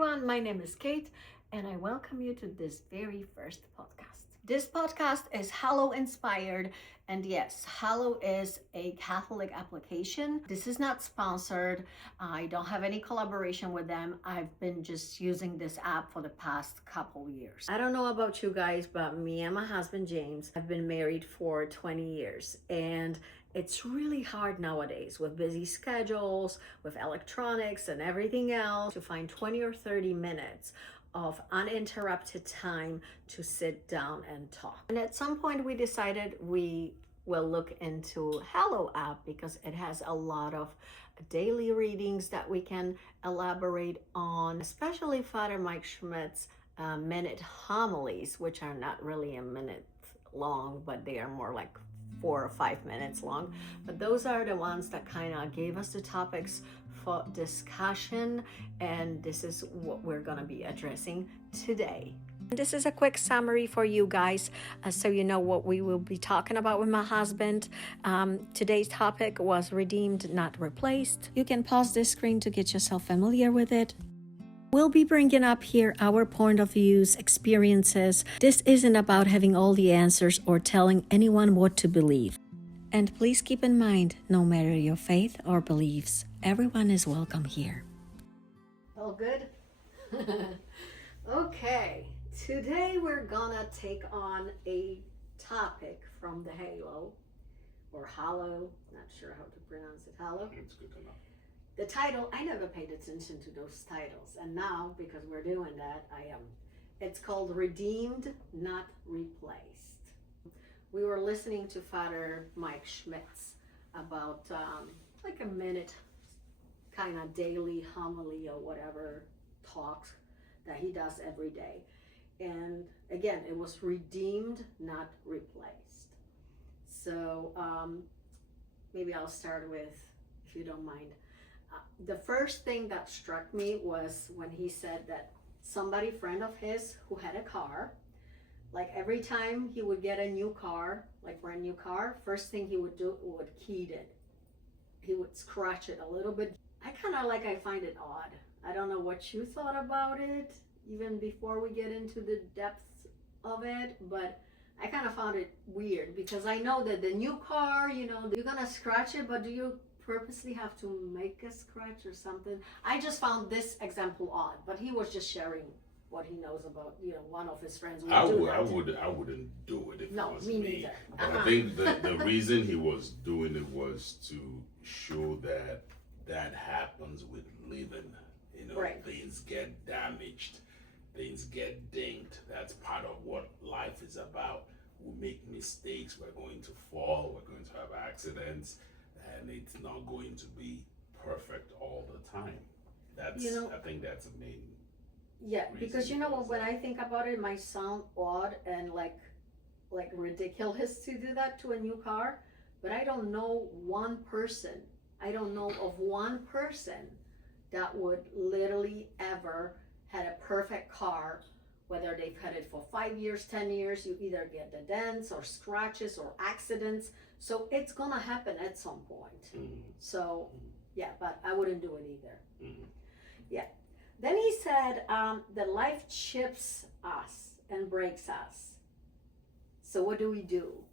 everyone, my name is Kate and I welcome you to this very first podcast. This podcast is Hallow inspired, and yes, Hallow is a Catholic application. This is not sponsored. I don't have any collaboration with them. I've been just using this app for the past couple years. I don't know about you guys, but me and my husband James have been married for 20 years, and it's really hard nowadays with busy schedules, with electronics and everything else to find 20 or 30 minutes of uninterrupted time to sit down and talk. And at some point we decided we will look into Hallow app because it has a lot of daily readings that we can elaborate on, especially Father Mike Schmidt's minute homilies, which are not really a minute long, but they are more like 4 or 5 minutes long. But those are the ones that kind of gave us the topics for discussion, and this is what we're going to be addressing today. This is a quick summary for you guys so you know what we will be talking about with my husband. Today's topic was redeemed, not replaced. You can pause this screen to get yourself familiar with it. We'll be bringing up here our point of views, experiences. This isn't about having all the answers or telling anyone what to believe. And please keep in mind, no matter your faith or beliefs, everyone is welcome here. All good? Okay, today we're gonna take on a topic from the Halo, or Hallow, not sure how to pronounce it, Hallow. It's good enough. The title, I never paid attention to those titles, and now, because we're doing that, I am. It's called Redeemed, Not Replaced. We were listening to Father Mike Schmidt's about like a minute kind of daily homily or whatever talks that he does every day. And again, it was redeemed, not replaced. So maybe I'll start with, if you don't mind. The first thing that struck me was when he said that somebody, friend of his who had a car, like every time he would get a new car, like brand new car, first thing he would do would key it. He would scratch it a little bit. I find it odd. I don't know what you thought about it, even before we get into the depths of it, but I kind of found it weird because I know that the new car, you're gonna scratch it, but do you purposely have to make a scratch or something? I just found this example odd, but he was just sharing what he knows about, one of his friends would do that. I wouldn't do it if No, it was me me. neither. But I think the reason he was doing it was to show that happens with living. Right. Things get damaged, things get dinged. That's part of what life is about. We make mistakes, we're going to fall, we're going to have accidents, and it's not going to be perfect all the time. I think that's the main. Yeah, because when I think about it, it might sound odd and like ridiculous to do that to a new car, but I don't know of one person that would literally ever had a perfect car, whether they've had it for 5 years, 10 years, you either get the dents or scratches or accidents. So it's gonna happen at some point. Mm-hmm. So yeah, but I wouldn't do it either. Mm-hmm. Yeah. Then he said that life chips us and breaks us. So what do we do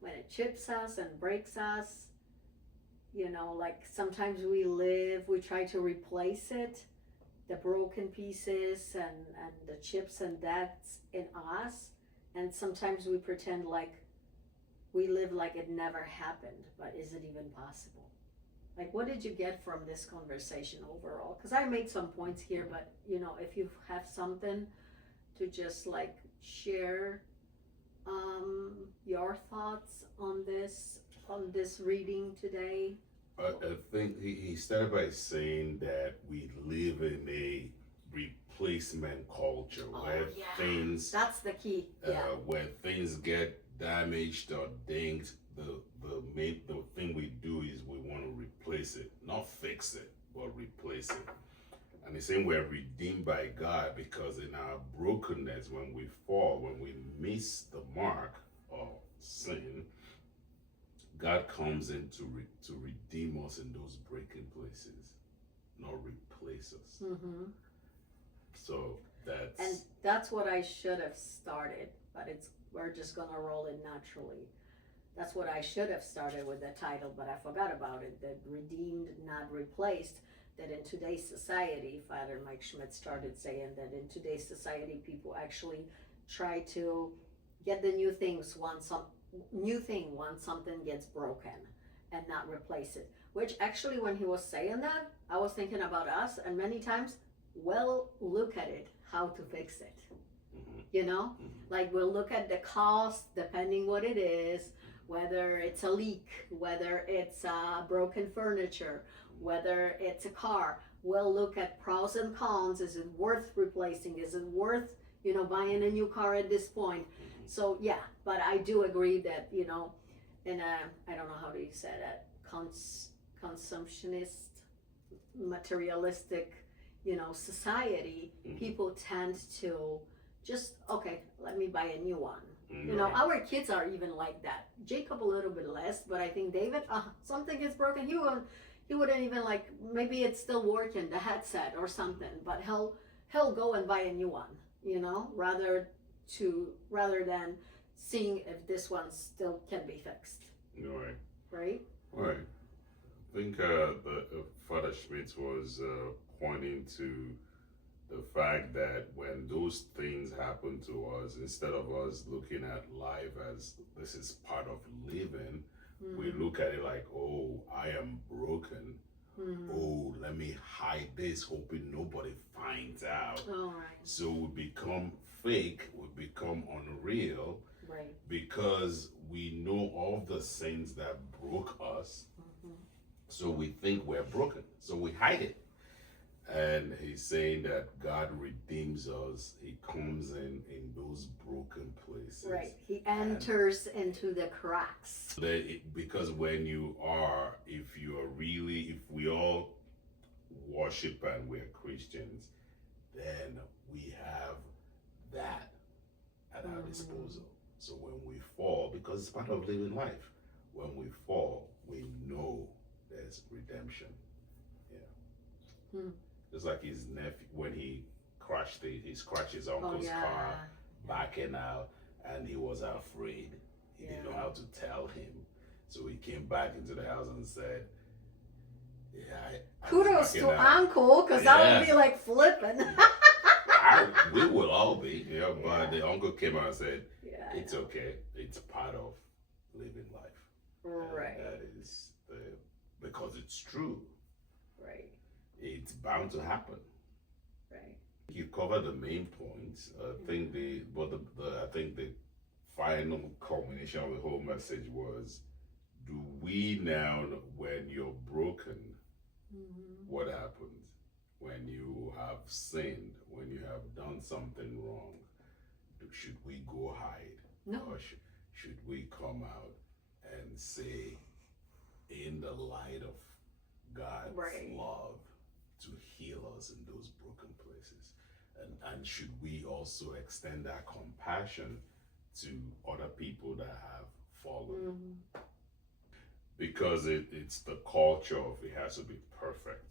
when it chips us and breaks us? Like sometimes we try to replace it, the broken pieces and the chips and dents in us. And sometimes we pretend like we live like it never happened, but is it even possible? Like, what did you get from this conversation overall? Because I made some points here, but if you have something to just like share your thoughts on this reading today. I think he started by saying that we live in a replacement culture where things. That's the key. Yeah. Where things get damaged or dinged, the thing we do is we want to replace it, not fix it, but replace it. And he's saying we're redeemed by God because in our brokenness, when we fall, when we miss the mark of sin, God comes in to redeem us in those breaking places, not replace us. Mm-hmm. So that's And that's what I should have started, but we're just gonna roll it naturally. That's what I should have started with the title, but I forgot about it. The redeemed, not replaced. That in today's society, Father Mike Schmidt started saying that in today's society, people actually try to get the new things once something gets broken, and not replace it. Which actually, when he was saying that, I was thinking about us, and many times, well, look at it, how to fix it. You know, like we'll look at the cost, depending what it is, whether it's a leak, whether it's broken furniture, whether it's a car. We'll look at pros and cons. Is it worth replacing? Is it worth, buying a new car at this point? So yeah, but I do agree that, in a, I don't know how do you say that, consumptionist, materialistic, society, people tend to just, okay, let me buy a new one. Our kids are even like that. Jacob a little bit less, but I think David, something is broken. He wouldn't even like, maybe it's still working, the headset or something, but he'll go and buy a new one, rather than seeing if this one still can be fixed. Right? Right. I think Father Schmidt was pointing to the fact that when those things happen to us, instead of us looking at life as this is part of living, we look at it like, oh, I am broken. Oh, let me hide this, hoping nobody finds out. All right. So we become fake, we become unreal, right? Because we know all the sins that broke us. So we think we're broken, so we hide it. And he's saying that God redeems us. He comes in those broken places. Right. He enters into the cracks. Because when if we all worship and we're Christians, then we have that at our disposal. So when we fall, because it's part of living life, when we fall, we know there's redemption. Yeah. Just like his nephew, when he crashed his uncle's car, backing out, and he was afraid. He didn't know how to tell him. So he came back into the house and said, kudos to uncle, because I would be like flipping. We will all be, but the uncle came out and said, it's okay. It's part of living life. Right. And that is because it's true. Right. It's bound to happen. Right. You covered the main points. I think the final culmination of the whole message was: do we now, when you're broken, what happens when you have sinned, when you have done something wrong? Should we go hide? No. Or should we come out and say, in the light of God's love, to heal us in those broken places? And should we also extend that compassion to other people that have fallen? Because it's the culture of it has to be perfect.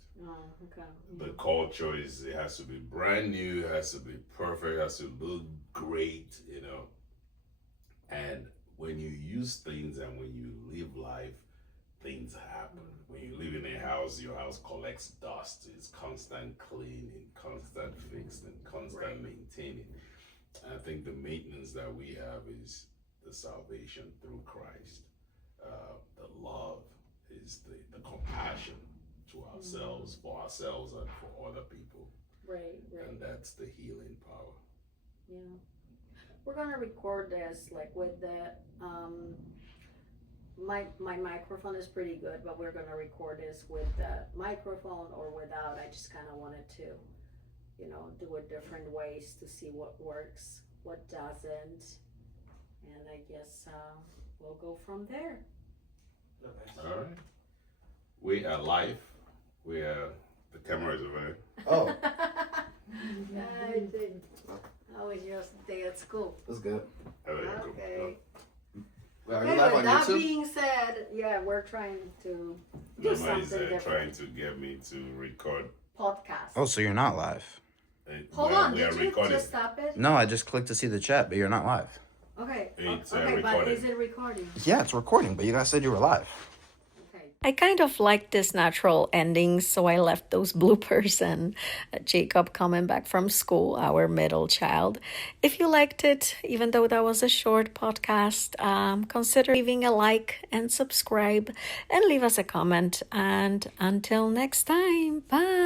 The culture is it has to be brand new, it has to be perfect, it has to look great, And when you use things and when you live life, things happen. When you live in a house, your house collects dust. It's constant cleaning, constant fixing, constant maintaining. And I think the maintenance that we have is the salvation through Christ. The love is the compassion to ourselves, for ourselves and for other people. Right. And that's the healing power. Yeah. We're gonna record this like with the my microphone is pretty good, but we're gonna record this with the microphone or without. I just kind of wanted to, do it different ways to see what works, what doesn't, and I guess we'll go from there. All right. We are live. The camera is over. Oh. I did. How was your day at school? That's good. Okay. Well, are Okay, you live with on that YouTube? being said, we're trying to do Mama is something different. trying to get me to record. Podcast. Oh, so you're not live? Hold we're, on, we are did you recording. just stop it? No, I just clicked to see the chat, but you're not live. Okay, It's okay, but recording. is it recording? Yeah, it's recording, but you guys said you were live. Okay. I kind of liked this natural ending, so I left those bloopers and Jacob coming back from school, our middle child. If you liked it, even though that was a short podcast, consider leaving a like and subscribe and leave us a comment. And until next time, bye.